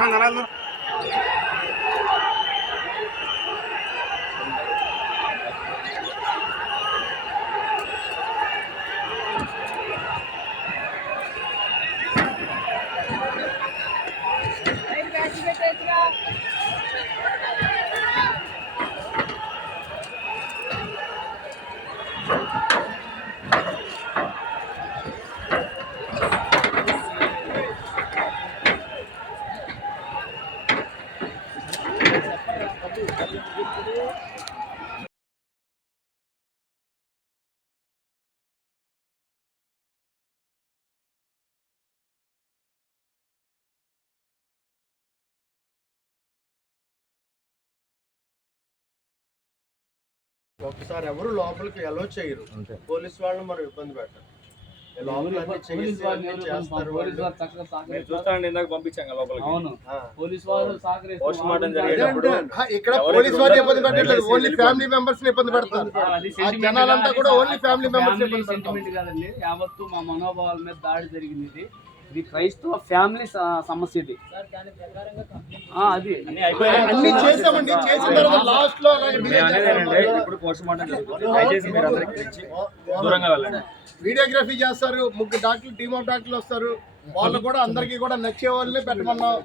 सांगायला ఒకసారి ఎవరు లోపలికి ఎలో చేయరు. పోలీస్ వాళ్ళు మరి ఇబ్బంది పెట్టరు. చూస్తానండి ఇందాక పంపించాం కదా లోపలికి. అవును. ఆ. పోలీస్ వారు సహకరిస్తారు. పోస్ట్ మార్టం వాళ్ళు జరిగేటప్పుడు. ఆ, ఇక్కడ పోలీస్ వారిని ఇబ్బంది పెట్టట్లేదు. ఓన్లీ ఫ్యామిలీ మెంబర్స్ ఇబ్బంది పెడతారు. జనాలంతా కూడా ఓన్లీ ఫ్యామిలీ మెంబర్స్ సెంటిమెంట్ కాదండి. యావత్తు మా మనోభావాల మీద దాడి జరిగింది ఇది క్రైస్తవ ఫ్యామిలీ సమస్య ఇది. ఆ, అది. అన్ని అయిపోయాయి అన్ని చేసామండి చేసిన తర్వాత లాస్ట్లో అలాగే మేము అనేదేనండి ఇప్పుడు పోస్ట్ మార్టం జరుగుతుంది. దయచేసి మీరు అందరూ ఇక్కడి నుంచి దూరంగా వెళ్ళండి. వీడియోగ్రఫీ చేస్తారు ముగ్గురు డాక్టర్లు టీమ్ ఆఫ్ డాక్టర్లు వస్తారు. వాళ్ళు కూడా అందరికీ కూడా నచ్చే వాళ్ళని పెట్టమన్నాం.